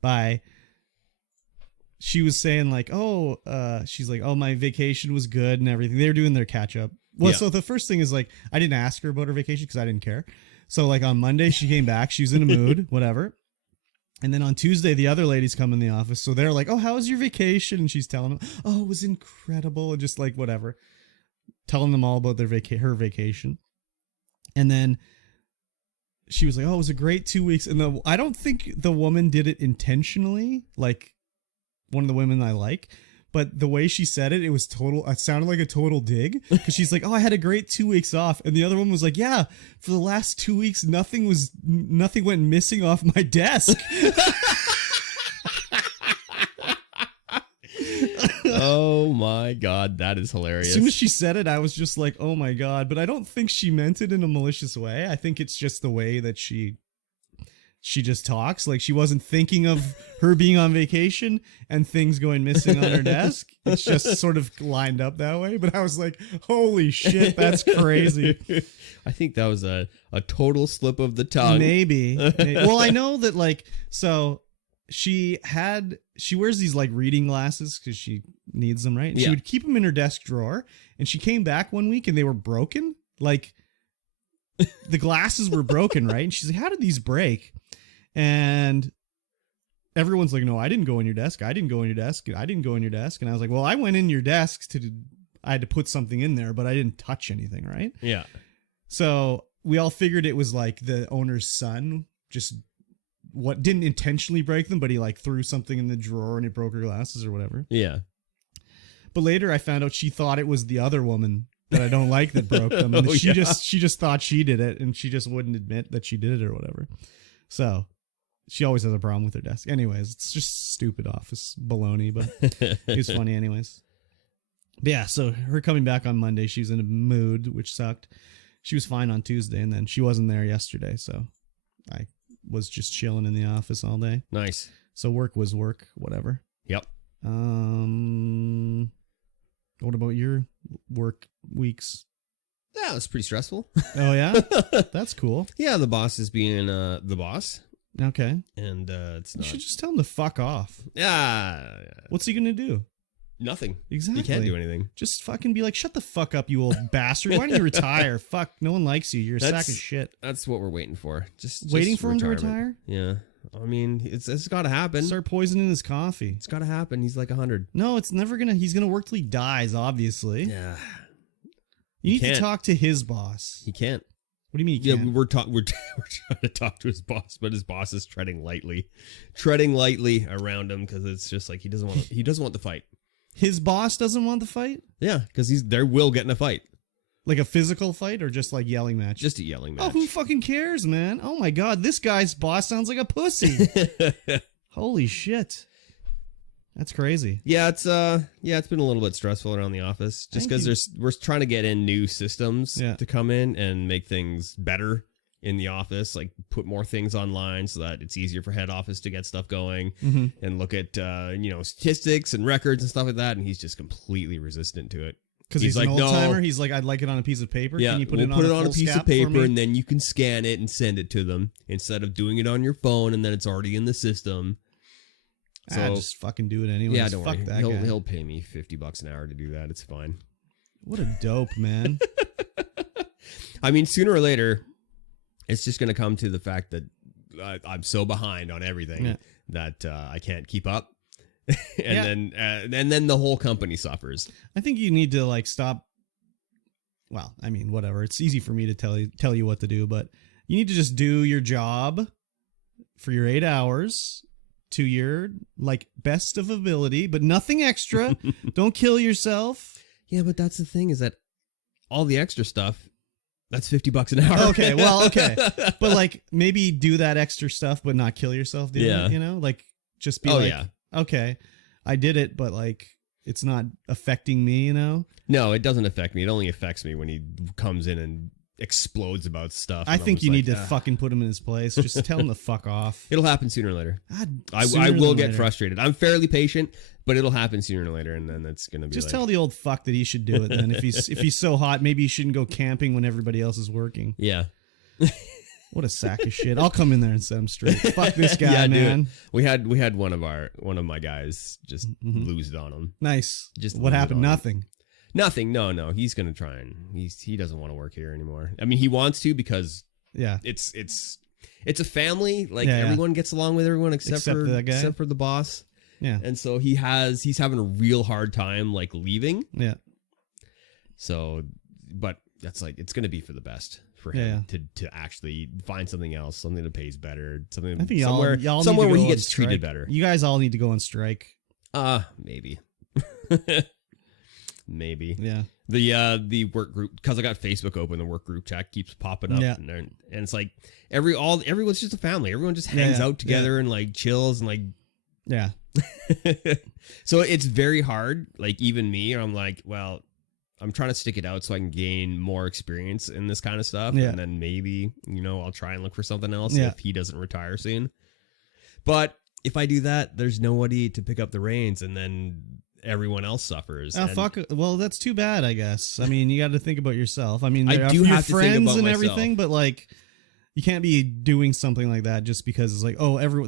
by, she was saying like, she's like, oh, my vacation was good and everything. They were doing their catch up. Well, so the first thing is like, I didn't ask her about her vacation because I didn't care. So like on Monday she came back, she was in a mood, whatever. And then on Tuesday, the other ladies come in the office. So they're like, oh, how was your vacation? And she's telling them, oh, it was incredible. And just like whatever, telling them all about their her vacation. And then she was like, oh, it was a great 2 weeks. And I don't think the woman did it intentionally, like one of the women I like. But the way she said it, it sounded like a total dig. Because she's like, oh, I had a great 2 weeks off. And the other one was like, yeah, for the last 2 weeks, nothing went missing off my desk. Oh my God, that is hilarious. As soon as she said it, I was just like, oh my God. But I don't think she meant it in a malicious way. I think it's just the way that she just talks. Like she wasn't thinking of her being on vacation and things going missing on her desk. It's just sort of lined up that way. But I was like, holy shit, that's crazy. I think that was a total slip of the tongue. Maybe. Well, I know that like, so she wears these like reading glasses because she needs them, right? And she would keep them in her desk drawer. And she came back one week and they were broken. Like the glasses were broken, right? And she's like, how did these break? And everyone's like, no, I didn't go in your desk. I didn't go in your desk. I didn't go in your desk. And I was like, well, I went in your desk I had to put something in there, but I didn't touch anything, right? Yeah. So we all figured it was like the owner's son just didn't intentionally break them, but he like threw something in the drawer and it broke her glasses or whatever. Yeah. But later I found out she thought it was the other woman that I don't like that broke them. And she just thought she did it and she just wouldn't admit that she did it or whatever. So she always has a problem with her desk. Anyways, it's just stupid office baloney, but it was funny anyways. But yeah, so her coming back on Monday, she was in a mood, which sucked. She was fine on Tuesday, and then she wasn't there yesterday, so I was just chilling in the office all day. Nice. So work was work, whatever. Yep. What about your work weeks? Yeah, it was pretty stressful. Oh, yeah? That's cool. Yeah, the boss is being the boss. Okay. And it's not. You should just tell him to fuck off. Yeah. What's he going to do? Nothing. Exactly. He can't do anything. Just fucking be like, shut the fuck up, you old bastard. Why don't you retire? Fuck, no one likes you. You're a sack of shit. That's what we're waiting for. Just waiting for retirement. him to retire? Yeah. I mean, it's got to happen. Start poisoning his coffee. It's got to happen. He's like 100. No, it's never going to. He's going to work till he dies, obviously. Yeah. You need to talk to his boss. He can't. What do you mean he can't? Yeah, we're trying to talk to his boss, but his boss is treading lightly around him because it's just like he doesn't want the fight. His boss doesn't want the fight? Yeah, because they will get in a fight. Like a physical fight or just like yelling match? Just a yelling match. Oh, who fucking cares, man? Oh my God, this guy's boss sounds like a pussy. Holy shit. That's crazy. Yeah, it's been a little bit stressful around the office just because we're trying to get in new systems to come in and make things better in the office, like put more things online so that it's easier for head office to get stuff going and look at statistics and records and stuff like that. And he's just completely resistant to it. Because he's like, an old timer. He's like, I'd like it on a piece of paper. Yeah, Can you put we'll it on a piece of paper and then you can scan it and send it to them instead of doing it on your phone and then it's already in the system. So just fucking do it anyway. Yeah, don't Fuck worry. that guy. He'll pay me $50 an hour to do that. It's fine. What a dope, man. I mean, sooner or later, it's just going to come to the fact that I'm so behind on everything that I can't keep up. And then the whole company suffers. I think you need to like stop. Well, I mean, whatever. It's easy for me to tell you what to do, but you need to just do your job for your 8 hours to your like best of ability, but nothing extra. Don't kill yourself. Yeah, but that's the thing is that all the extra stuff, that's $50 an hour. Okay, well, okay. But like maybe do that extra stuff, but not kill yourself doing it, you know? Like just be okay, I did it, but like it's not affecting me, you know? No, it doesn't affect me. It only affects me when he comes in and explodes about stuff. I think you need to fucking put him in his place. Just tell him to fuck off. It'll happen sooner or later. I will get frustrated. I'm fairly patient, but it'll happen sooner or later, and then that's gonna be. Just tell the old fuck that he should do it. Then if he's so hot, maybe he shouldn't go camping when everybody else is working. Yeah. What a sack of shit. I'll come in there and set him straight. Fuck this guy, man. We had one of my guys just lose it on him. Nice. Just what happened? Nothing. Nothing. No. He's gonna try and he doesn't want to work here anymore. I mean, he wants to because it's a family. Like everyone gets along with everyone except for the boss. Yeah. And so he's having a real hard time like leaving. Yeah. So, but that's like it's gonna be for the best for him to actually find something else, something that pays better, something somewhere where he gets treated better. You guys all need to go on strike. Maybe. Maybe. Yeah. The work group, because I got Facebook open, the work group chat keeps popping up, and it's like everyone's just a family. Everyone just hangs out together and like chills and like So it's very hard. Like even me, I'm like, well, I'm trying to stick it out so I can gain more experience in this kind of stuff, and then maybe I'll try and look for something else if he doesn't retire soon. But if I do that, there's nobody to pick up the reins, and then everyone else suffers. Fuck. Well, that's too bad, I guess. I mean, you got to think about yourself. I mean, I do have to think about and myself. Everything, but like, you can't be doing something like that just because it's like,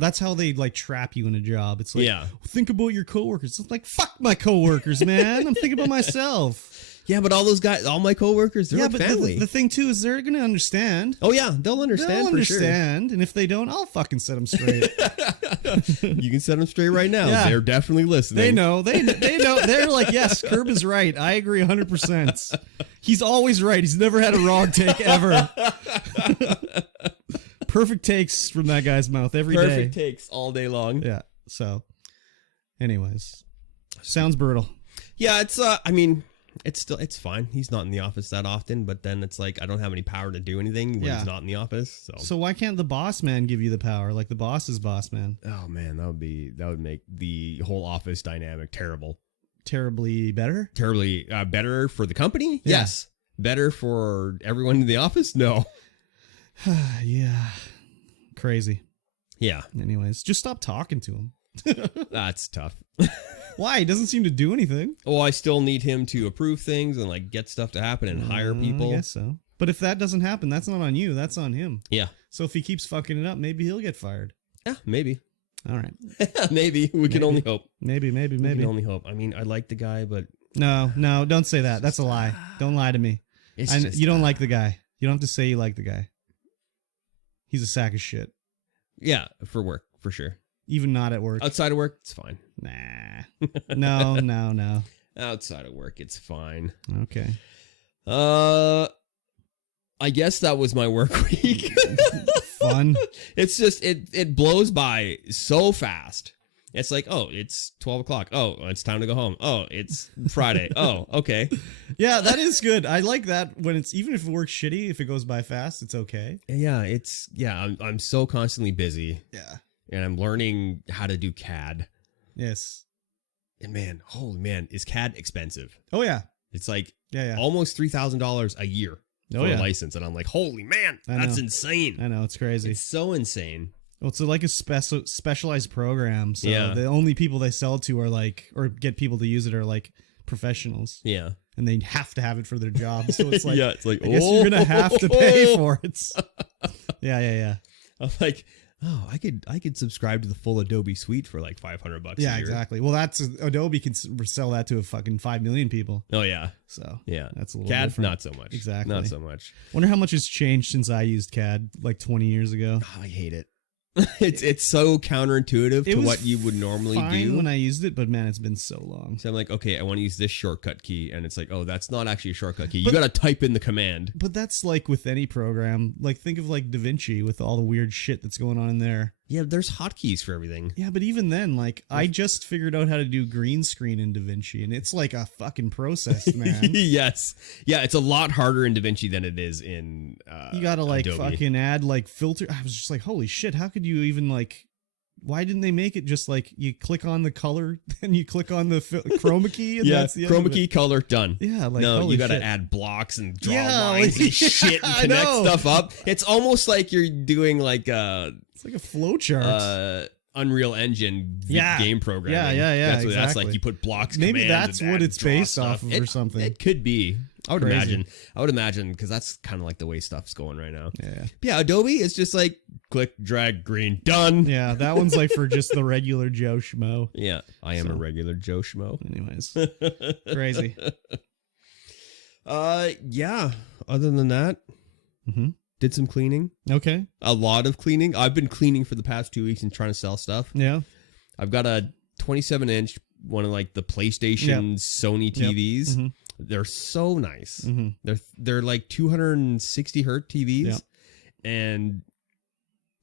that's how they like trap you in a job. It's like, think about your coworkers. It's like, fuck my coworkers, man. I'm thinking about myself. Yeah, but all those guys, all my coworkers, they're like family. The thing too is they're going to understand. Oh yeah, they'll understand. And if they don't, I'll fucking set them straight. You can set them straight right now. Yeah. They're definitely listening. They know. They know. They're like, yes, Curb is right. I agree 100%. He's always right. He's never had a wrong take ever. Perfect takes from that guy's mouth every day. Perfect takes all day long. Yeah. So, anyways, sounds brutal. Yeah, it's. I mean. It's fine. He's not in the office that often, but then it's like I don't have any power to do anything when he's not in the office. So why can't the boss man give you the power like the boss is boss man? Oh man, that would make the whole office dynamic terrible. Terribly better? Terribly better for the company? Yeah. Yes. Better for everyone in the office? No. Yeah. Crazy. Yeah. Anyways, just stop talking to him. That's tough. Why? He doesn't seem to do anything. Well, I still need him to approve things and like get stuff to happen and hire people. I guess so. But if that doesn't happen, that's not on you. That's on him. Yeah. So if he keeps fucking it up, maybe he'll get fired. Yeah, maybe. All right. Maybe. We can only hope. Maybe. We can only hope. I mean, I like the guy, but... No, don't say that. That's a lie. Don't lie to me. You don't like the guy. You don't have to say you like the guy. He's a sack of shit. Yeah, for work, for sure. Even not at work. Outside of work, it's fine. Nah. No. Outside of work, it's fine. Okay. I guess that was my work week. Fun. It's just it blows by so fast. It's like, oh, it's 12 o'clock. Oh, it's time to go home. Oh, it's Friday. Oh, okay. Yeah, that is good. I like that when it's, even if it works shitty, if it goes by fast, it's okay. Yeah, I'm so constantly busy. Yeah. And I'm learning how to do CAD. Yes. And man, holy man, is CAD expensive? Oh yeah. It's like almost $3,000 a year for a license. And I'm like, holy man, that's insane. I know, it's crazy. It's so insane. Well, it's like a specialized program. So the only people they sell to are like, or get people to use it are like professionals. Yeah. And they have to have it for their job. So it's like, I guess you're going to have to pay for it. Yeah. I'm like, oh, I could subscribe to the full Adobe suite for like $500 a year. Yeah, exactly. Well, that's Adobe can sell that to a fucking 5 million people. Oh yeah. So yeah, that's a little CAD, different. not so much. Exactly. Not so much. Wonder how much has changed since I used CAD like 20 years ago. Oh, I hate it. It's so counterintuitive to what you would normally do when I used it, but man, it's been so long. So I'm like, okay, I want to use this shortcut key, and it's like, oh, that's not actually a shortcut key. You got to type in the command. But that's like with any program. Like think of like DaVinci with all the weird shit that's going on in there. Yeah, there's hotkeys for everything. Yeah, but even then, like I just figured out how to do green screen in DaVinci, and it's like a fucking process, man. Yes, yeah, it's a lot harder in DaVinci than it is in. You gotta like Adobe. fucking add like filter. I was just like, holy shit! How could you even like? Why didn't they make it just like you click on the color, then you click on the chroma key, and that's the end chroma of it? key, color, done. Yeah, like no, you got to add blocks and draw lines and shit and connect stuff up. It's almost like you're doing like it's like a flow chart. Unreal Engine game programming. Yeah. That's like you put blocks. Maybe that's what it's based off of or something. It could be. I would imagine because that's kind of like the way stuff's going right now. Yeah. Adobe is just like click, drag, green, done. Yeah, that one's like for just the regular Joe Schmo. Yeah, I am a regular Joe Schmo. Anyways, crazy. Yeah. Other than that, did some cleaning. Okay. A lot of cleaning. I've been cleaning for the past 2 weeks and trying to sell stuff. Yeah. I've got a 27-inch, one of like the PlayStation Sony TVs. Yep. They're so nice. They're like 260 hertz TVs, and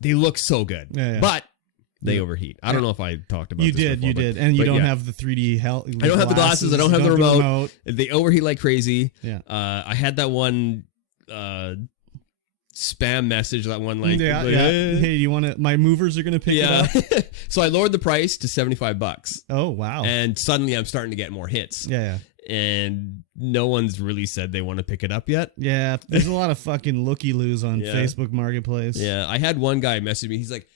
they look so good. But they overheat. I don't know if I talked about this before. You did. And you don't have the 3D hell. I don't have the glasses. I don't have the remote. They overheat like crazy. Yeah. I had that one spam message, that one like, hey, you want to, my movers are going to pick it up. So I lowered the price to $75. Oh, wow. And suddenly I'm starting to get more hits. Yeah. And no one's really said they want to pick it up yet. Yeah, there's a lot of fucking looky-loos on Facebook Marketplace. Yeah, I had one guy message me. He's like,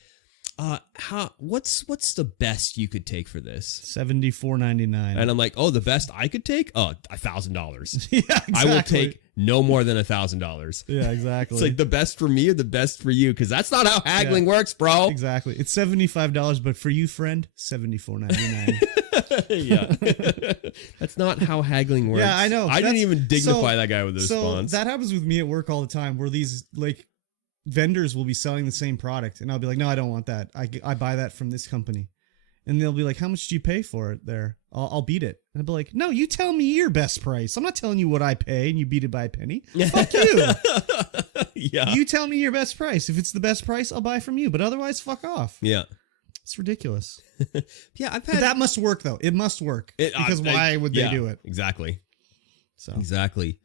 what's the best you could take for this? $74.99. And I'm like, oh, the best I could take? Oh, $1,000. Yeah, exactly. I will take no more than $1,000. Yeah, exactly. It's like the best for me or the best for you, because that's not how haggling works, bro. Exactly. It's $75, but for you, friend, $74.99. Yeah. That's not how haggling works. Yeah, I know. I didn't even dignify that guy with a response. So that happens with me at work all the time, where these like vendors will be selling the same product, and I'll be like, no, I don't want that. I buy that from this company. And they'll be like, how much do you pay for it there? I'll beat it. And I'll be like, no, you tell me your best price. I'm not telling you what I pay and you beat it by a penny. Fuck you. Yeah. You tell me your best price. If it's the best price, I'll buy from you. But otherwise, fuck off. Yeah. It's ridiculous. Yeah, but that must work, though. It must work. Because why would they do it? Exactly. Exactly.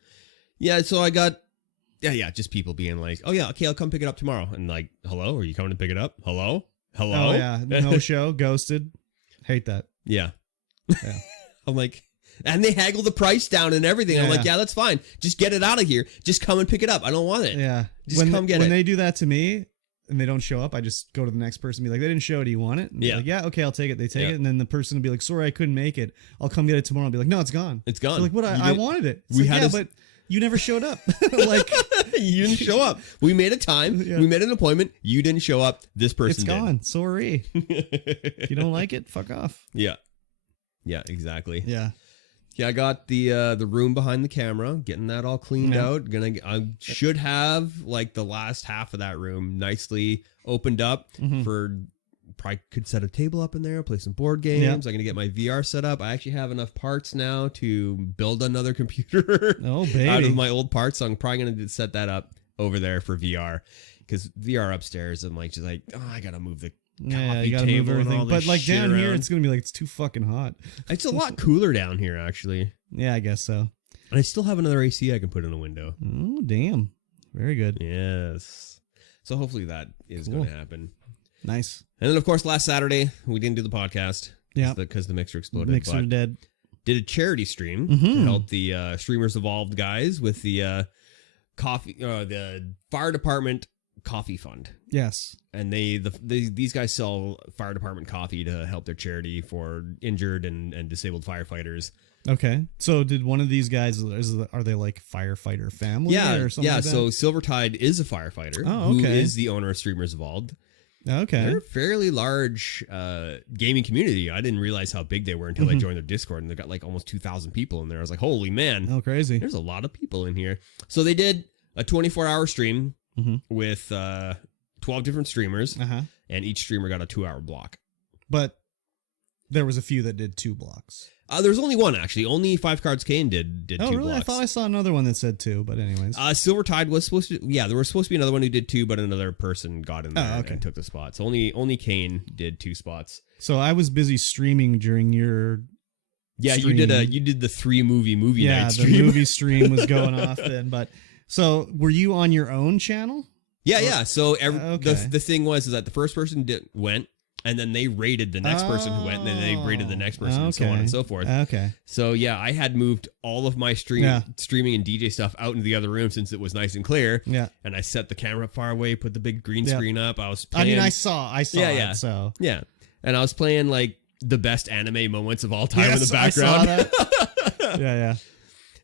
Yeah, so I got... Yeah, just people being like, oh, yeah, okay, I'll come pick it up tomorrow. And like, hello? Are you coming to pick it up? Hello? Oh, yeah. No show. Ghosted. Hate that. Yeah. I'm like... And they haggle the price down and everything. I'm like, yeah, that's fine. Just get it out of here. Just come and pick it up. I don't want it. Yeah. Just come get it. When they do that to me and they don't show up, I just go to the next person and be like, they didn't show. Do you want it? And like, yeah, okay, I'll take it. They take it. And then the person will be like, sorry, I couldn't make it. I'll come get it tomorrow. I'll be like, no, it's gone. It's gone. So like, what? I wanted it. It's but you never showed up. Like, you didn't show up. We made a time. Yeah. We made an appointment. You didn't show up. This person did. It's gone. Sorry. If you don't like it, fuck off. Yeah. Yeah, exactly. Yeah. Yeah, I got the room behind the camera, getting that all cleaned out. I should have like the last half of that room nicely opened up for. Probably could set a table up in there, play some board games. I'm gonna get my VR set up. I actually have enough parts now to build another computer. Oh, baby! Out of my old parts, so I'm probably gonna set that up over there for VR, because VR upstairs, I'm like, oh, I gotta move the coffee table and all this but like down around. Here, it's gonna be like it's too fucking hot. It's a lot cooler down here, actually. Yeah, I guess so. And I still have another AC I can put in a window. Oh, damn! Very good. Yes. So hopefully that is going to happen. Nice. And then, of course, last Saturday, we didn't do the podcast. Yeah. Because the mixer exploded. Mixer dead. Did a charity stream to help the Streamers Evolved guys with the the fire department coffee fund. Yes. And these guys sell fire department coffee to help their charity for injured and disabled firefighters. Okay. So did one of these guys, are they like firefighter family or something like that? So Silvertide is a firefighter who is the owner of Streamers Evolved. Okay. They're a fairly large gaming community. I didn't realize how big they were until I joined their Discord, and they got like almost 2,000 people in there. I was like, holy man. Oh, crazy. There's a lot of people in here. So they did a 24-hour stream with 12 different streamers, and each streamer got a 2-hour block. But there was a few that did 2 blocks. There's only one, actually. Only 5 Cards Kane did 2 blocks. Oh, really? I thought I saw another one that said 2, but anyways. Silvertide was supposed to... Yeah, there was supposed to be another one who did 2, but another person got in there and took the spot. So only Kane did 2 spots. So I was busy streaming during your stream. You did the 3 movie night stream. Yeah, the movie stream was going off then. But so were you on your own channel? Yeah. So the thing was that the first person went, and then they rated the next person who went, and then they rated the next person, and so on and so forth. Okay. So yeah, I had moved all of my streaming and DJ stuff out into the other room since it was nice and clear. Yeah. And I set the camera up far away, put the big green screen up. I was playing. I mean, I saw it. So yeah. and I was playing like the best anime moments of all time in the background. I saw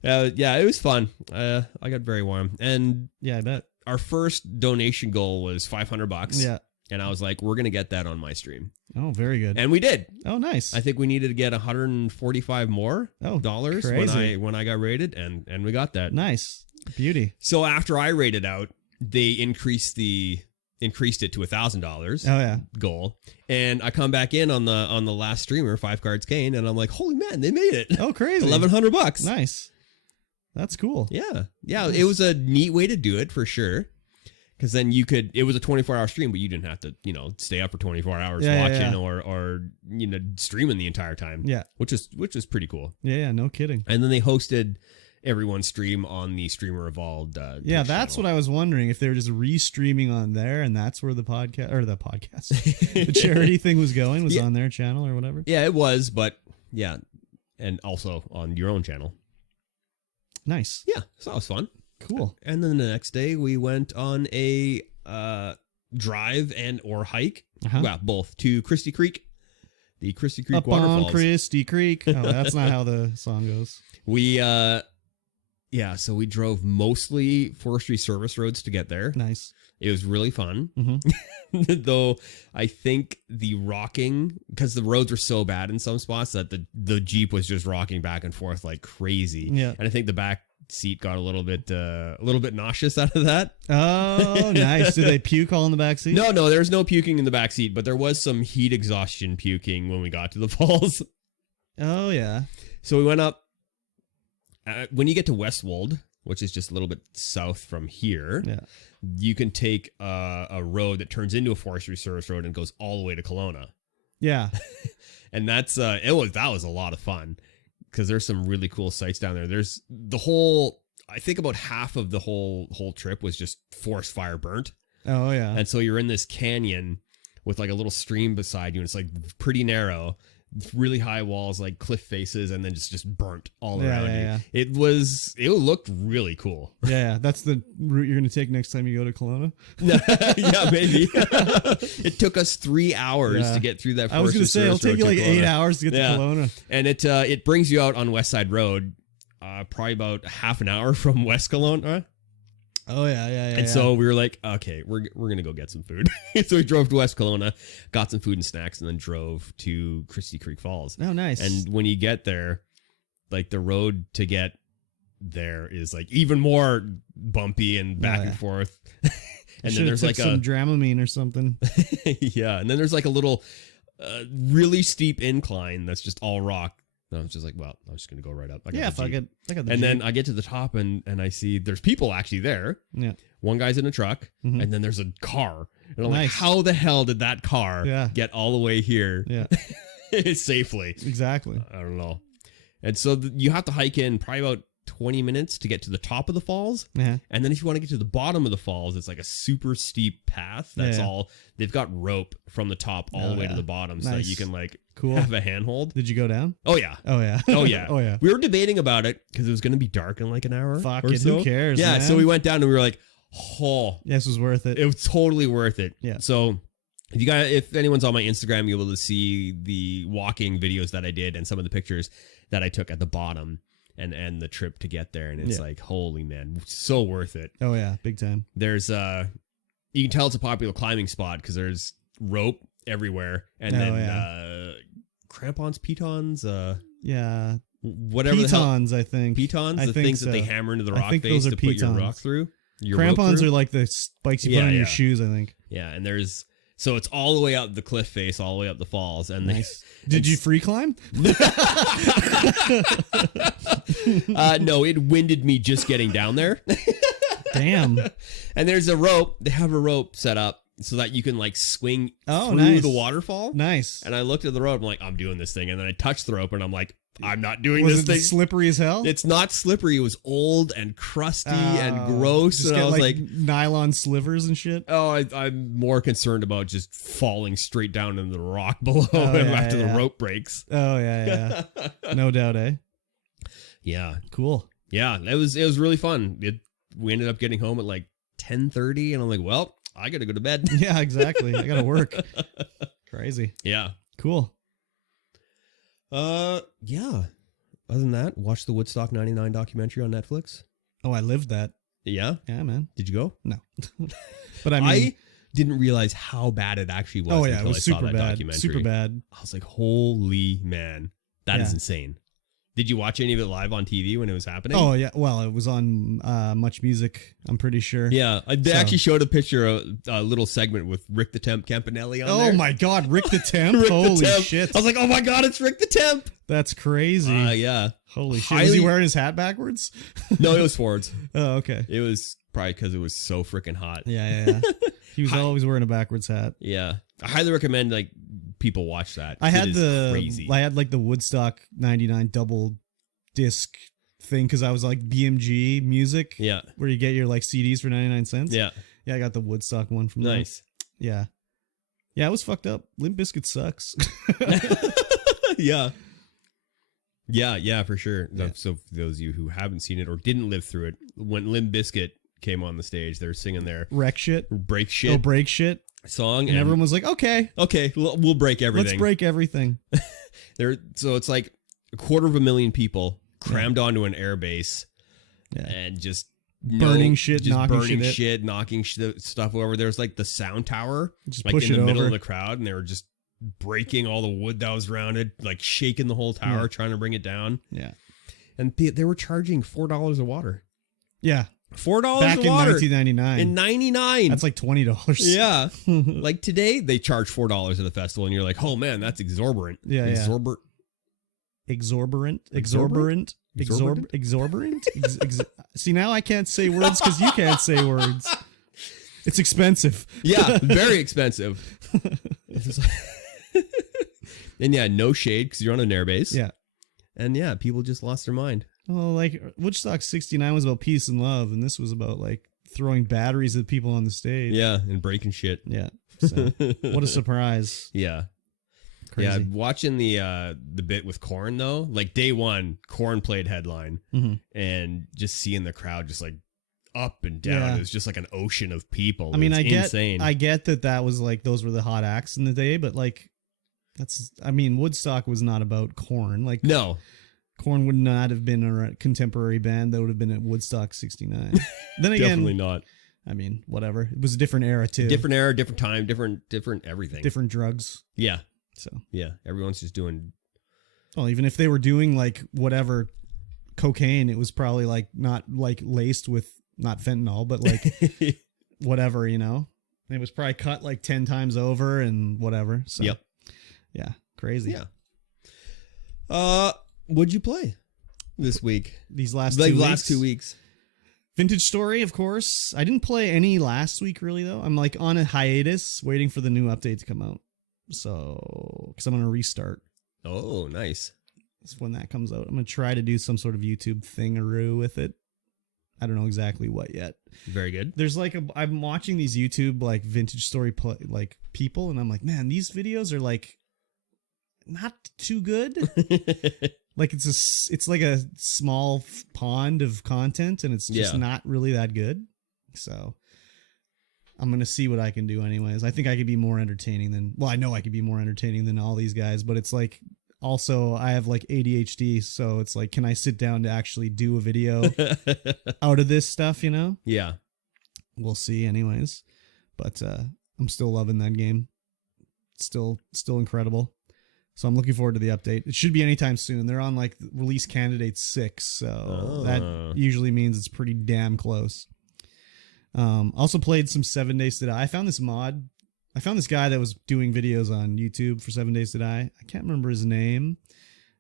that. Yeah, it was fun. I got very warm, and I bet our first donation goal was $500. Yeah, and I was like, we're gonna get that on my stream. Oh, very good. And we did. Oh, nice. I think we needed to get $145 more dollars when I got rated, and we got that. Nice. Beauty. So after I rated out, they increased it to $1,000. Oh yeah, goal, and I come back in on the last streamer, 5 Cards Kane, and I'm like, holy man, they made it. Oh, crazy. $1,100. Nice. That's cool. Yeah. It was a neat way to do it for sure. Because then it was a 24-hour stream, but you didn't have to, stay up for 24 hours watching or streaming the entire time. Yeah. Which is pretty cool. Yeah, no kidding. And then they hosted everyone's stream on the Streamer Evolved. That's what I was wondering, if they were just re-streaming on there, and that's where the the charity thing was going, was on their channel or whatever. Yeah, it was, but yeah, and also on your own channel. Nice. Yeah, so that was fun. Cool. And then the next day we went on a drive or hike. Well, both, to Christie Creek. The Christie Creek Up waterfalls. on Christie Creek. Oh, that's not how the song goes. We so we drove mostly Forestry Service roads to get there. Nice. It was really fun. Mm-hmm. Though I think the rocking, because the roads were so bad in some spots that the Jeep was just rocking back and forth like crazy. Yeah. And I think the back seat got a little bit nauseous out of that. Oh, nice. Did they puke all in the back seat? No, there was no puking in the back seat, but there was some heat exhaustion puking when we got to the falls. Oh, yeah. So we went up. When you get to Westwold, which is just a little bit south from here, you can take a road that turns into a Forestry Service road and goes all the way to Kelowna. Yeah. And that was a lot of fun, because there's some really cool sites down there. There's I think about half of the whole trip was just forest fire burnt. Oh, yeah. And so you're in this canyon with like a little stream beside you, and it's like pretty narrow, really high walls, like cliff faces, and then just burnt all around you. Yeah. It looked really cool. Yeah, that's the route you're going to take next time you go to Kelowna. Yeah, maybe. It took us 3 hours to get through that. I was going to say, it'll take you like 8 hours to get to Kelowna. And it brings you out on West Side Road, probably about half an hour from West Kelowna. Oh, yeah. And so we were like, okay, we're going to go get some food. So we drove to West Kelowna, got some food and snacks, and then drove to Christie Creek Falls. Oh, nice. And when you get there, like the road to get there is like even more bumpy and back and forth. And then there's like some Dramamine or something. Yeah. And then there's like a little really steep incline that's just all rock. And I was just like, well, I'm just going to go right up. Fuck it. And then I get to the top and I see there's people actually there. Yeah. One guy's in a truck, and then there's a car. And I'm like, how the hell did that car get all the way here safely? Exactly. I don't know. And so you have to hike in probably about 20 minutes to get to the top of the falls. Yeah. And then if you want to get to the bottom of the falls, it's like a super steep path. That's all. They've got rope from the top all the way to the bottom so that you can like have a handhold. Did you go down? Oh, yeah. Oh, yeah. Oh, yeah. Oh, yeah. We were debating about it because it was going to be dark in like an hour. Fuck or it. so. Who cares? Yeah. Man. So we went down and we were like, oh. This was worth it. It was totally worth it. Yeah. So if anyone's on my Instagram, you'll be able to see the walking videos that I did and some of the pictures that I took at the bottom. And the trip to get there, and it's like, holy man, so worth it. Oh yeah, big time. There's you can tell it's a popular climbing spot because there's rope everywhere, and crampons, pitons, whatever pitons, I think pitons, the things that they hammer into the rock face to put your rock through. Crampons are like the spikes you put on your shoes, I think. Yeah, and so it's all the way up the cliff face, all the way up the falls, and Did you free climb? No, it winded me just getting down there. Damn. And there's a rope. They have a rope set up so that you can like swing through the waterfall. Nice. And I looked at the rope. I'm like, I'm doing this thing. And then I touched the rope and I'm like, I'm not doing this thing. Was it slippery as hell? It's not slippery. It was old and crusty and gross. Just and I was like nylon slivers and shit. Oh, I'm more concerned about just falling straight down into the rock below after the rope breaks. Oh yeah. No doubt, eh? Yeah. Cool. Yeah, it was really fun. We ended up getting home at like 10:30, and I'm like, well, I gotta go to bed. Yeah, exactly. I gotta work. Crazy. Yeah. Cool. Yeah. Other than that, watch the Woodstock 99 documentary on Netflix. Oh, I lived that. Yeah? Yeah, man. Did you go? No. But I mean, I didn't realize how bad it actually was. Oh yeah, until it was I saw super that bad. documentary. Super bad. I was like, holy man, that is insane. Did you watch any of it live on TV when it was happening? Oh yeah, well it was on Much Music, I'm pretty sure. Yeah, they actually showed a picture of a little segment with Rick the Temp Campanelli on there. Oh my God, Rick the Temp! Rick Holy the Temp. shit! I was like, oh my God, it's Rick the Temp! That's crazy. Yeah. Holy shit! Was he wearing his hat backwards? No, it was forwards. Oh, okay. It was probably because it was so freaking hot. Yeah. He was always wearing a backwards hat. Yeah, I highly recommend like people watch that. I had crazy. I had like the Woodstock 99 double disc thing because I was like BMG Music. Yeah, where you get your like CDs for 99 cents. Yeah, I got the Woodstock one from nice. Them. Yeah, it was fucked up. Limp Bizkit sucks. Yeah, for sure. Yeah. So for those of you who haven't seen it or didn't live through it, when Limp Bizkit came on the stage, they were singing their Break Shit song, and everyone was like, okay, we'll break everything. Let's break everything. So it's like 250,000 people crammed onto an airbase, and just burning shit, knocking stuff over. There's like the sound tower, just like push in the it middle over. of the crowd, and they were just breaking all the wood that was around it, like shaking the whole tower, trying to bring it down. Yeah, and they were charging $4 a water. Yeah, $4 back a water in 1999. In 99, that's like $20. Yeah, like today they charge $4 at the festival, and you're like, oh man, that's exorbitant. Exorbitant. See, now I can't say words because you can't say words. It's expensive. Yeah, very expensive. And yeah, no shade because you're on an airbase. Yeah. And yeah, people just lost their mind. Well, like Woodstock 69 was about peace and love, and this was about like throwing batteries at people on the stage. Yeah, and breaking shit. Yeah. So, what a surprise. Yeah. Crazy. Yeah, watching the bit with Korn though, like day one, Korn played headline, and just seeing the crowd just like up and down, it was just like an ocean of people. I mean, insane. I get that was like those were the hot acts in the day, but like Woodstock was not about Korn. Like no, Korn would not have been a contemporary band that would have been at Woodstock 69. Then again, definitely not. I mean, whatever. It was a different era too. Different era, different time, different everything. Different drugs. Yeah. So yeah, everyone's just doing. Well, even if they were doing like whatever cocaine, it was probably like not like laced with not fentanyl, but like whatever, you know. It was probably cut like 10 times over and whatever. So yep. Yeah, crazy. Yeah. What'd you play this week? These last last 2 weeks. Vintage Story, of course. I didn't play any last week really though. I'm like on a hiatus waiting for the new update to come out. So, because I'm going to restart. Oh, nice. That's when that comes out. I'm going to try to do some sort of YouTube thingaroo with it. I don't know exactly what yet. Very good. There's like I'm watching these YouTube like Vintage Story like people, and I'm like, man, these videos are like not too good. Like it's like a small pond of content, and it's just not really that good. So I'm going to see what I can do anyways. I think I could be more entertaining than, well, I know I could be more entertaining than all these guys, but it's like, also I have like ADHD. So it's like, can I sit down to actually do a video out of this stuff, you know? Yeah. We'll see anyways. But I'm still loving that game. Still incredible. So I'm looking forward to the update. It should be anytime soon. They're on like release candidate 6. So that usually means it's pretty damn close. Also played some 7 Days to Die. I found this mod. I found this guy that was doing videos on YouTube for 7 Days to Die. I can't remember his name.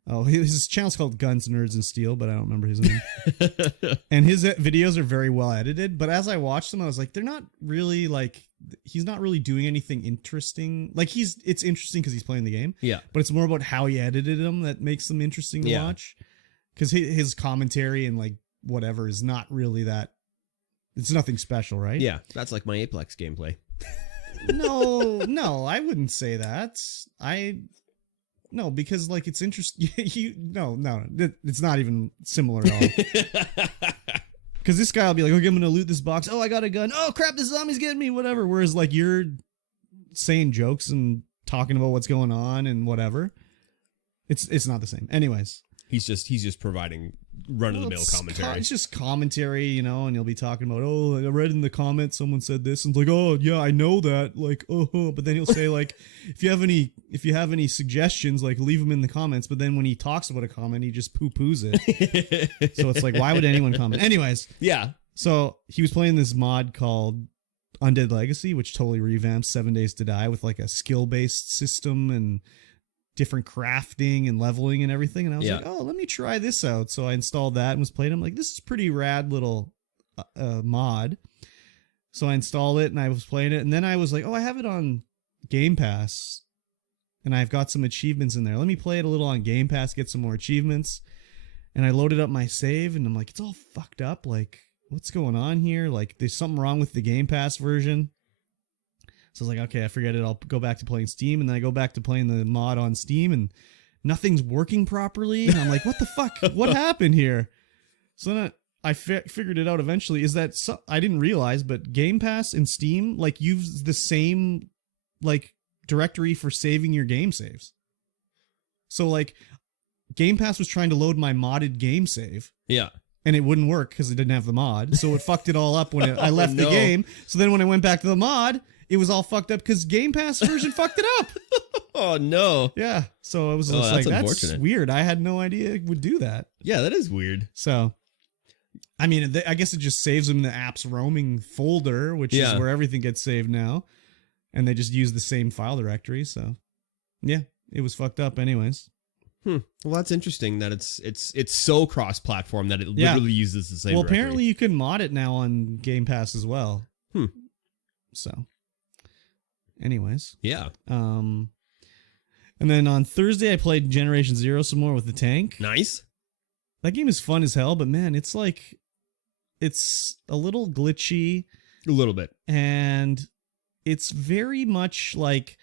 Oh, his channel's called Guns, Nerds, and Steel, but I don't remember his name. And his videos are very well edited. But as I watched them, I was like, they're not really like, he's not really doing anything interesting. Like it's interesting because he's playing the game. Yeah. But it's more about how he edited them that makes them interesting to watch. Because his commentary and like whatever is not really that. It's nothing special, right? Yeah, that's like my Apex gameplay. No, I wouldn't say that. No, because like it's interesting. No, it's not even similar at all. Because this guy will be like, okay, I'm gonna loot this box. Oh, I got a gun. Oh crap, this zombie's getting me. Whatever. Whereas like you're saying jokes and talking about what's going on and whatever. It's not the same. Anyways, he's just providing run-of-the-mill commentary. It's just commentary, you know, and he'll be talking about, oh, I read in the comments someone said this, and it's like, oh yeah, I know that, like, oh, but then he'll say like, if you have any suggestions, like, leave them in the comments. But then when he talks about a comment, he just poo-poos it. So it's like, why would anyone comment? Anyways, yeah. So he was playing this mod called Undead Legacy, which totally revamps 7 Days to Die with like a skill-based system and different crafting and leveling and everything. And I was like, oh, let me try this out. So I installed that and was playing. I'm like, this is pretty rad little mod. So I installed it and I was playing it. And then I was like, oh, I have it on Game Pass and I've got some achievements in there. Let me play it a little on Game Pass, get some more achievements. And I loaded up my save and I'm like, it's all fucked up. Like, what's going on here? Like, there's something wrong with the Game Pass version. So I was like, okay, I forget it. I'll go back to playing Steam. And then I go back to playing the mod on Steam and nothing's working properly. And I'm like, what the fuck? What happened here? So then I figured it out eventually. Is that I didn't realize, but Game Pass and Steam like use the same like directory for saving your game saves. So like Game Pass was trying to load my modded game save. Yeah. And it wouldn't work because it didn't have the mod. So it fucked it all up when I left the game. So then when I went back to the mod, it was all fucked up because Game Pass version fucked it up. Oh, no. Yeah. So I was just like, that's weird. I had no idea it would do that. Yeah, that is weird. So, I mean, I guess it just saves them in the app's roaming folder, which is where everything gets saved now. And they just use the same file directory. So, yeah, it was fucked up anyways. Well, that's interesting that it's so cross-platform that it literally uses the same directory. Apparently you can mod it now on Game Pass as well. So, anyways. Yeah. And then on Thursday I played Generation Zero some more with the tank. Nice. That game is fun as hell, but man, it's like, it's a little glitchy. A little bit. And it's very much like,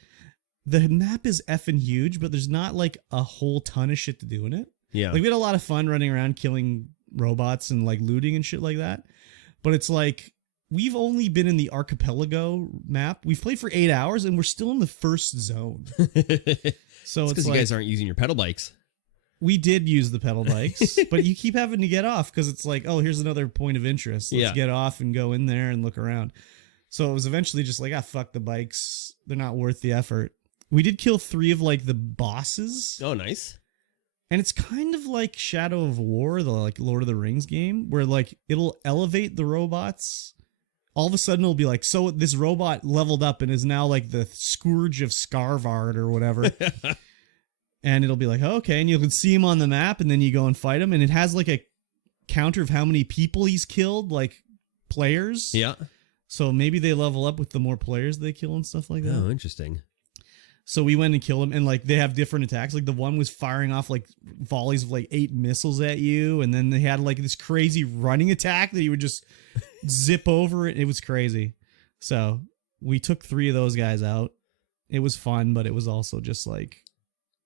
the map is effing huge, but there's not like a whole ton of shit to do in it. Yeah. Like we had a lot of fun running around killing robots and like looting and shit like that. But it's like, we've only been in the archipelago map. We've played for 8 hours and we're still in the first zone. So it's because like, you guys aren't using your pedal bikes. We did use the pedal bikes, but you keep having to get off because it's like, oh, here's another point of interest. Let's get off and go in there and look around. So it was eventually just like, fuck the bikes. They're not worth the effort. We did kill 3 of like the bosses. Oh, nice. And it's kind of like Shadow of War, the like Lord of the Rings game, where like it'll elevate the robots. All of a sudden it'll be like, so this robot leveled up and is now like the Scourge of Scarvard or whatever. And it'll be like, oh, okay. And you can see him on the map and then you go and fight him. And it has like a counter of how many people he's killed, like players. Yeah. So maybe they level up with the more players they kill and stuff like that. Oh, interesting. So we went and killed him, and like they have different attacks. Like the one was firing off like volleys of like 8 missiles at you, and then they had like this crazy running attack that you would just zip over it. It was crazy. So we took 3 of those guys out. It was fun, but it was also just like,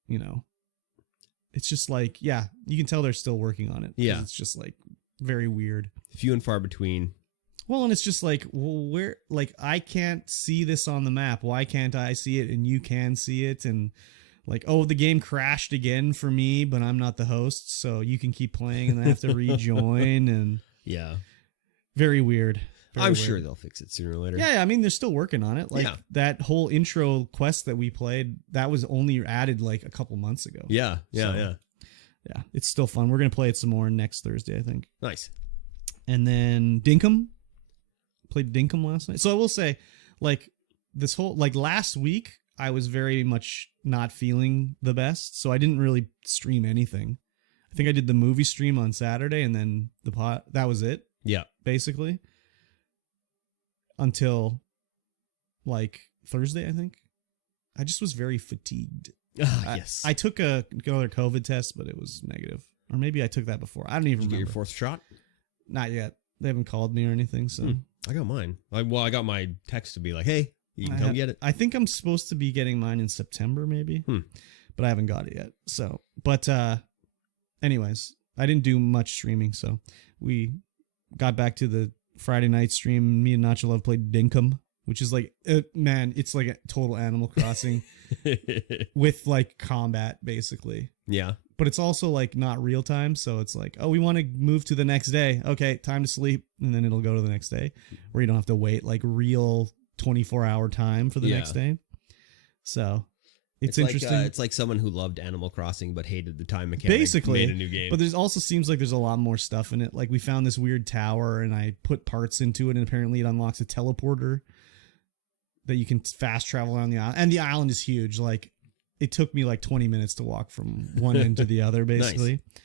you know, it's just like, yeah, you can tell they're still working on it. Yeah. It's just like very weird. Few and far between. Well, and it's just like, well, where, like, I can't see this on the map. Why can't I see it and you can see it? And like, oh, the game crashed again for me, but I'm not the host, so you can keep playing and I have to rejoin. And yeah, very weird. I'm sure they'll fix it sooner or later. Yeah, I mean, they're still working on it. Like that whole intro quest that we played, that was only added like a couple months ago. Yeah, it's still fun. We're gonna play it some more next Thursday, I think. Nice. And then Dinkum. Played Dinkum last night. So I will say, like, this whole, like, last week, I was very much not feeling the best, so I didn't really stream anything. I think I did the movie stream on Saturday, and then that was it. Yeah. Basically. Until, like, Thursday, I think. I just was very fatigued. Yes. I took another COVID test, but it was negative. Or maybe I took that before. I don't even remember. Did you get your 4th shot? Not yet. They haven't called me or anything, so... I got mine. I got my text to be like, hey, you can come get it. I think I'm supposed to be getting mine in September, maybe. But I haven't got it yet. So, but anyways, I didn't do much streaming, so we got back to the Friday night stream. Me and Nacho Love played Dinkum. which is like, man, it's like a total Animal Crossing with like combat basically. Yeah. But it's also like not real time. So it's like, oh, we want to move to the next day. Okay, time to sleep. And then it'll go to the next day where you don't have to wait like real 24-hour time for the next day. So it's interesting. Like, it's like someone who loved Animal Crossing but hated the time mechanic. Basically, made a new game. But there's also seems like there's a lot more stuff in it. Like we found this weird tower and I put parts into it and apparently it unlocks a teleporter that you can fast travel around the island. And the island is huge. Like it took me like 20 minutes to walk from one end to the other basically. Nice.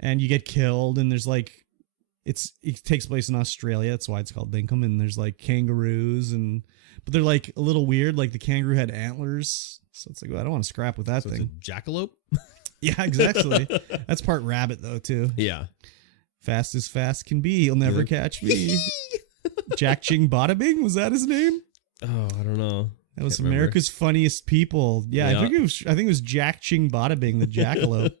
And you get killed and there's like it takes place in Australia. That's why it's called Dinkum. And there's like kangaroos but they're like a little weird. Like the kangaroo had antlers. So it's like, well, I don't want to scrap with that thing. It's a jackalope? Yeah, exactly. That's part rabbit though too. Yeah. Fast as fast can be. You'll never catch me. Jack Ching Bada Bing, was that his name? Oh, I don't know. That was America's Funniest People. Yeah, I think it was Jack Ching Bada Bing, the jackalope.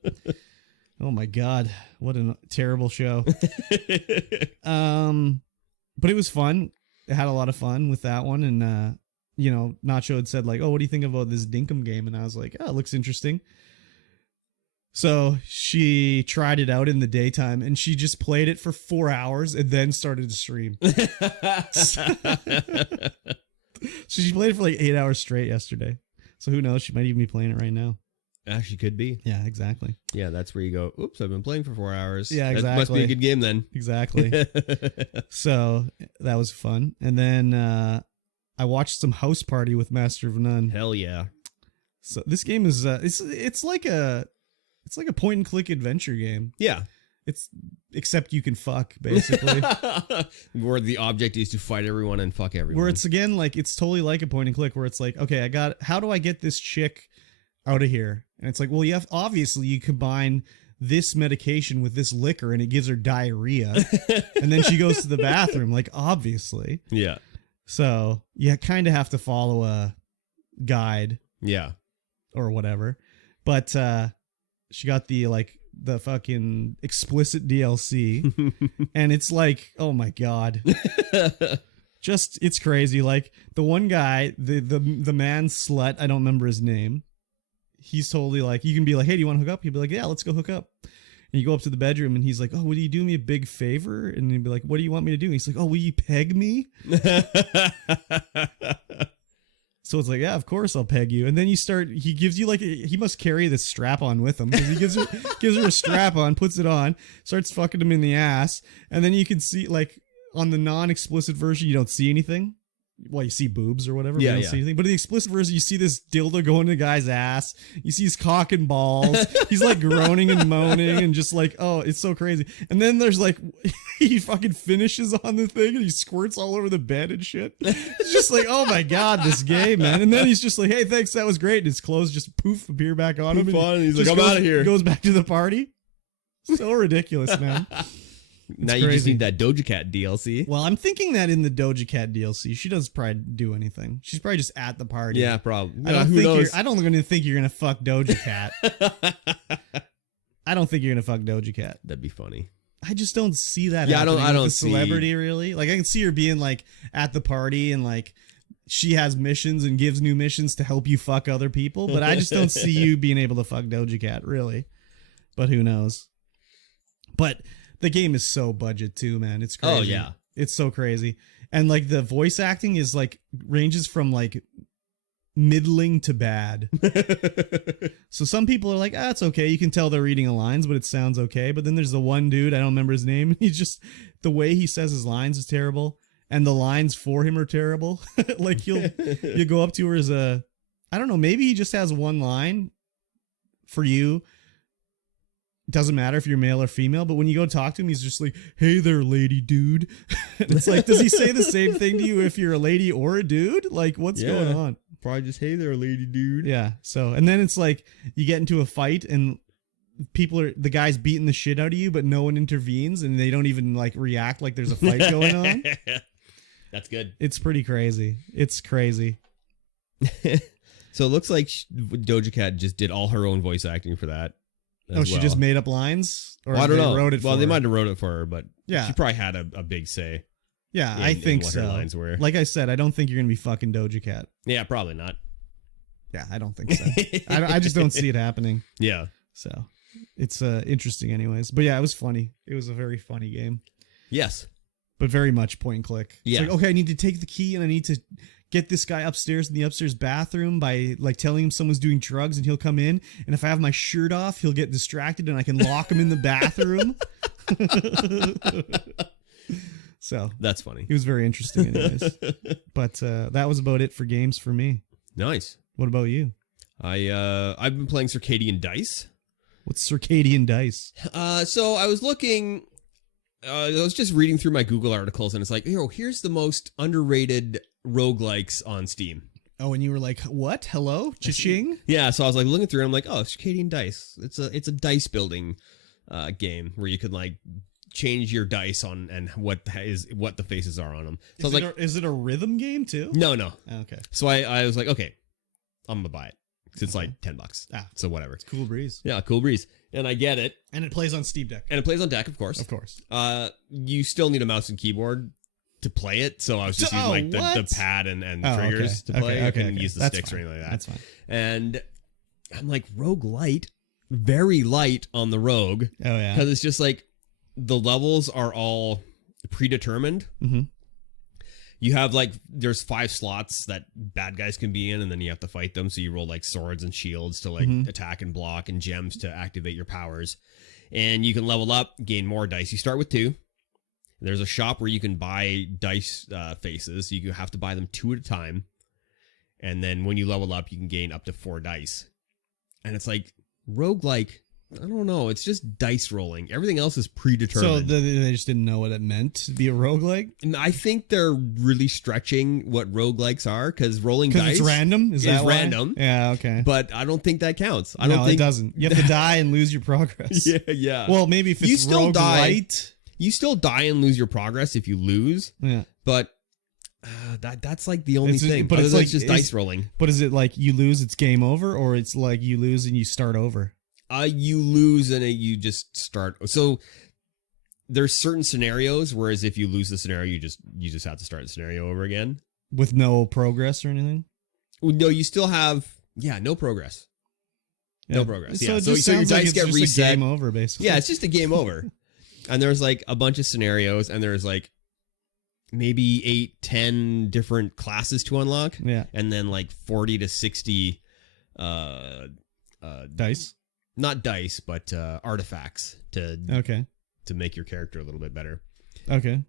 Oh my God, what a terrible show. But it was fun. It had a lot of fun with that one, and Nacho had said like, "Oh, what do you think about this Dinkum game?" And I was like, "Oh, it looks interesting." So she tried it out in the daytime, and she just played it for 4 hours and then started to stream. So she played it for like 8 hours straight yesterday. So who knows? She might even be playing it right now. Actually, could be. Yeah, exactly. Yeah, that's where you go, oops, I've been playing for 4 hours. Yeah, exactly. That must be a good game then. Exactly. So that was fun. And then I watched some House Party with Master of None. Hell yeah. So this game is it's like a point and click adventure game. Yeah. It's except you can fuck basically. Where the object is to fight everyone and fuck everyone. Where it's again like it's totally like a point and click where it's like, okay, how do I get this chick out of here? And it's like, well, obviously you combine this medication with this liquor and it gives her diarrhea. And then she goes to the bathroom, like obviously. Yeah. So you kind of have to follow a guide. Yeah. Or whatever. But she got the fucking explicit DLC. And it's like, oh my God. Just, it's crazy. Like the one guy, the man slut, I don't remember his name. He's totally like, you can be like, hey, do you want to hook up? He'd be like, yeah, let's go hook up. And you go up to the bedroom and he's like, oh, will you do me a big favor? And he'd be like, what do you want me to do? And he's like, oh, will you peg me? So it's like, yeah, of course I'll peg you. And then he gives you he must carry this strap on with him because he gives her a strap on, puts it on, starts fucking him in the ass. And then you can see like on the non-explicit version, you don't see anything. Well, you see boobs or whatever. Yeah, you don't see anything. But in the explicit version, you see this dildo going to the guy's ass. You see his cock and balls. He's like groaning and moaning and just like, oh, it's so crazy. And then there's like, he fucking finishes on the thing and he squirts all over the bed and shit. It's just like, oh my God, this game, man. And then he's just like, hey, thanks, that was great. And his clothes just poof, appear back on him. And he's like, I'm out of here. Goes back to the party. So ridiculous, man. Now you just need that Doja Cat DLC. Well, I'm thinking that in the Doja Cat DLC, she doesn't probably do anything. She's probably just at the party. Yeah, probably. I don't think you're gonna fuck Doja Cat. I don't think you're gonna fuck Doja Cat. That'd be funny. I just don't see that. Yeah, I don't see celebrity really. Like I can see her being like at the party and like she has missions and gives new missions to help you fuck other people, but I just don't see you being able to fuck Doja Cat really. But who knows? But the game is so budget too, man. It's crazy. Oh yeah. It's so crazy. And like the voice acting is like ranges from like middling to bad. So some people are like, it's okay. You can tell they're reading the lines, but it sounds okay. But then there's the one dude, I don't remember his name. He's just, the way he says his lines is terrible. And the lines for him are terrible. Like you go up to her as I don't know, maybe he just has one line for you. Doesn't matter if you're male or female, but when you go talk to him, he's just like, hey there, lady dude. It's like, does he say the same thing to you if you're a lady or a dude? Like, what's going on? Probably just, hey there, lady dude. Yeah. So, and then it's like, you get into a fight and the guy's beating the shit out of you, but no one intervenes and they don't even like react like there's a fight going on. That's good. It's pretty crazy. It's crazy. So it looks like Doja Cat just did all her own voice acting for that. She just made up lines? Or I don't know. Wrote it they might have wrote it for her, but yeah, she probably had a big say. Yeah, I think so. Lines were. Like I said, I don't think you're gonna be fucking Doja Cat. Yeah, probably not. Yeah, I don't think so. I just don't see it happening. Yeah. So it's interesting, anyways. But yeah, it was funny. It was a very funny game. Yes. But very much point and click. Yeah. It's like, okay, I need to take the key and I need to get this guy upstairs in the upstairs bathroom by like telling him someone's doing drugs, and he'll come in, and if I have my shirt off, he'll get distracted and I can lock him in the bathroom. So that's funny. It was very interesting, anyways. But that was about it for games for me. Nice. What about you? I've been playing Circadian Dice. What's Circadian Dice? So I was looking. I was just reading through my Google articles, and it's like, here's the most underrated roguelikes on Steam. Oh, and you were like, what? Hello? Cha-ching? Yeah, so I was like looking through, and I'm like, oh, Circadian Dice. It's a dice building game where you could like change your dice on and what the faces are on them. So is it a rhythm game too? No. Okay. So I was like, okay, I'm gonna buy it. It's like $10. So whatever. It's cool breeze. Yeah, cool breeze. And I get it. And it plays on Steam Deck. And it plays on deck, of course. Of course. You still need a mouse and keyboard to play it. So I was just using like the pad and triggers to play. I couldn't use the sticks or anything like that. That's fine. And I'm like, rogue light, very light on the rogue. Oh yeah. Because it's just like the levels are all predetermined. Mm-hmm. You have like, there's 5 slots that bad guys can be in, and then you have to fight them. So you roll like swords and shields to like attack and block, and gems to activate your powers. And you can level up, gain more dice. You start with 2. There's a shop where you can buy dice faces. You have to buy them 2 at a time. And then when you level up, you can gain up to 4 dice. And it's like, roguelike, I don't know. It's just dice rolling. Everything else is predetermined. So they just didn't know what it meant to be a roguelike? And I think they're really stretching what roguelikes are, because rolling dice it's random? Is that random. Yeah, okay. But I don't think that counts. It doesn't. You have to die and lose your progress. Yeah. Well, maybe if it's you still roguelite. You still die and lose your progress if you lose. Yeah. But that's like the only thing. But it's just dice rolling. But is it like you lose, it's game over, or it's like you lose and you start over? You lose and you just start. So there's certain scenarios, whereas if you lose the scenario, you just have to start the scenario over again with no progress or anything. No, you still have no progress. Yeah. No progress. So, so your dice get reset. A game over, basically. Yeah, it's just a game over. And there's like a bunch of scenarios, and there's like maybe 8-10 different classes to unlock. Yeah, and then like 40 to 60 dice. Not dice, but artifacts to make your character a little bit better. Okay.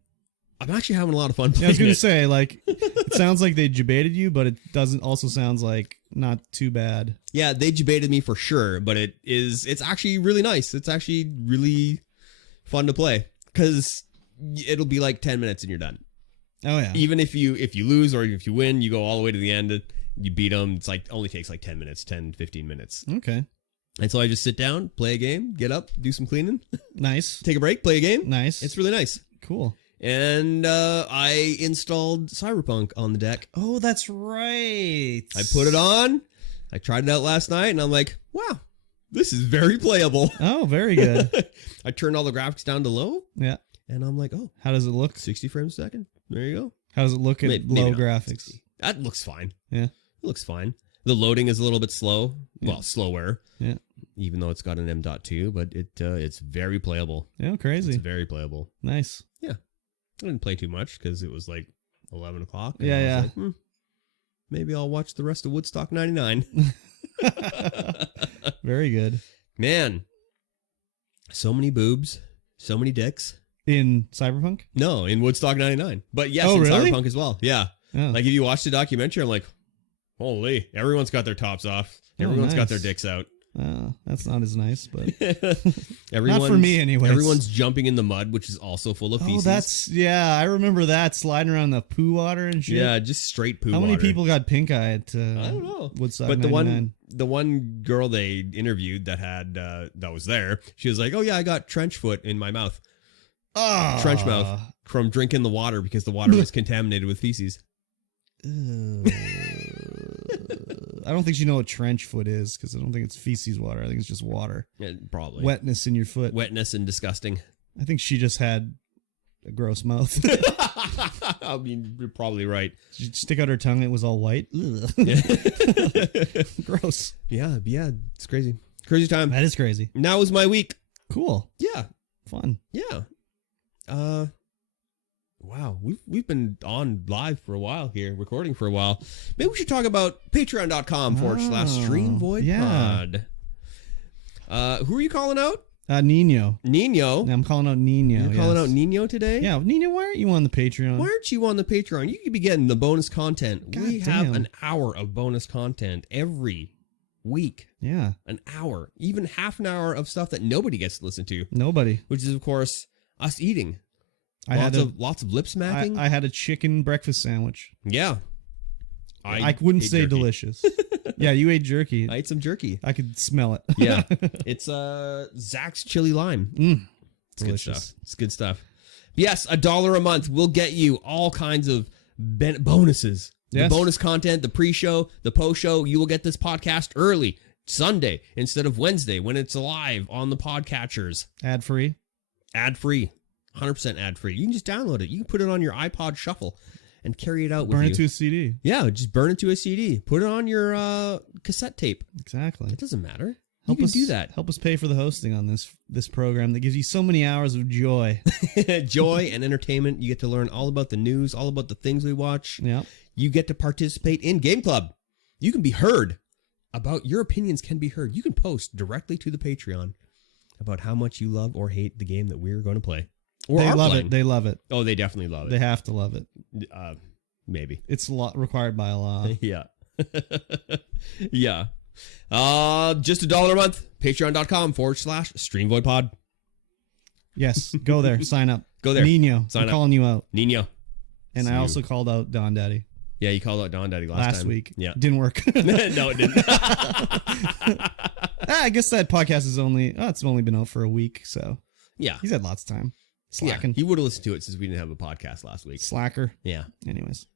I'm actually having a lot of fun playing I was going to say, like, it sounds like they debated you, but it doesn't also sounds like not too bad. Yeah, they debated me for sure, but it's actually really nice. It's actually really fun to play, because it'll be like 10 minutes and you're done. Oh, yeah. Even if you lose or if you win, you go all the way to the end, you beat them. It's like only takes like 10 minutes, 10-15 minutes. Okay. And so I just sit down, play a game, get up, do some cleaning. Nice. Take a break, play a game. Nice. It's really nice. Cool. And I installed Cyberpunk on the deck. Oh, that's right. I put it on. I tried it out last night, and I'm like, wow, this is very playable. Oh, very good. I turned all the graphics down to low. Yeah. And I'm like, oh. How does it look? 60 frames a second. There you go. How does it look at low graphics? 60. That looks fine. Yeah. It looks fine. The loading is a little bit slow. Yeah. Well, slower. Yeah. Even though it's got an M.2, but it's very playable. Yeah, crazy. It's very playable. Nice. Yeah. I didn't play too much because it was like 11 o'clock. Yeah, like, maybe I'll watch the rest of Woodstock 99. Very good. Man. So many boobs. So many dicks. In Cyberpunk? No, in Woodstock 99. But yes, in really? Cyberpunk as well. Yeah. Oh. Like if you watch the documentary, I'm like, holy, everyone's got their tops off. Everyone's got their dicks out. That's not as nice, but not for me anyway. Everyone's jumping in the mud, which is also full of feces. I remember that, sliding around the poo water and shit. Yeah, just straight poo water. How many people got pink eye at I don't know. Woodstock but 99? the one girl they interviewed that had that was there, she was like, oh yeah, I got trench foot in my mouth. Trench mouth from drinking the water because the water was contaminated with feces. I don't think you know what trench foot is, because I don't think it's feces water. I think it's just water. Yeah, probably. Wetness in your foot. Wetness and disgusting. I think she just had a gross mouth. I mean, you're probably right. She'd stick out her tongue. It was all white. Gross. Yeah. It's crazy. Crazy time. That is crazy. Now is my week. Cool. Yeah. Fun. Yeah. Wow. We've been on live for a while here, recording for a while. Maybe we should talk about patreon.com/StreamVoidPod. Yeah. Who are you calling out? Nino. Nino. I'm calling out Nino. You're calling out Nino today? Yeah. Nino, why aren't you on the Patreon? Why aren't you on the Patreon? You could be getting the bonus content. God we damn. have an hour of bonus content every week. Yeah. An hour. Even half an hour of stuff that nobody gets to listen to. Nobody. Which is, of course, us eating. Lots of lip smacking. I had a chicken breakfast sandwich. Yeah. I wouldn't say jerky. Delicious. Yeah, you ate jerky. I ate some jerky. I could smell it. Yeah. It's Zach's chili lime. It's Delicious. good stuff. It's good stuff. Yes, $1 a month will get you all kinds of bonuses. Yes. The bonus content, the pre-show, the post-show. You will get this podcast early, Sunday, instead of Wednesday when it's live on the podcatchers. Ad-free. Ad-free. 100% ad-free. You can just download it. You can put it on your iPod Shuffle and carry it out with you. Burn it to a CD. Yeah, just burn it to a CD. Put it on your cassette tape. Exactly. It doesn't matter. Help you can us do that. Help us pay for the hosting on this program that gives you so many hours of joy. Joy and entertainment. You get to learn all about the news, all about the things we watch. Yeah. You get to participate in Game Club. You can be heard. Your opinions can be heard. You can post directly to the Patreon about how much you love or hate the game that we're going to play. Or They love playing. it. They love it. Oh, they definitely love it. They have to love it. Maybe. It's required by law. Yeah. Yeah. Just $1 a month. Patreon.com/StreamVoidPod. Yes. Go there. Sign up. Go there. Nino. Sign I'm up. calling you out. Nino. And I also called out Don Daddy. Yeah, you called out Don Daddy last time. week. Yeah. Didn't work. No, it didn't. I guess that podcast is it's only been out for a week, so Yeah. he's had lots of time. Slacking. Yeah, he would have listened to it since we didn't have a podcast last week. Slacker. Yeah. Anyways.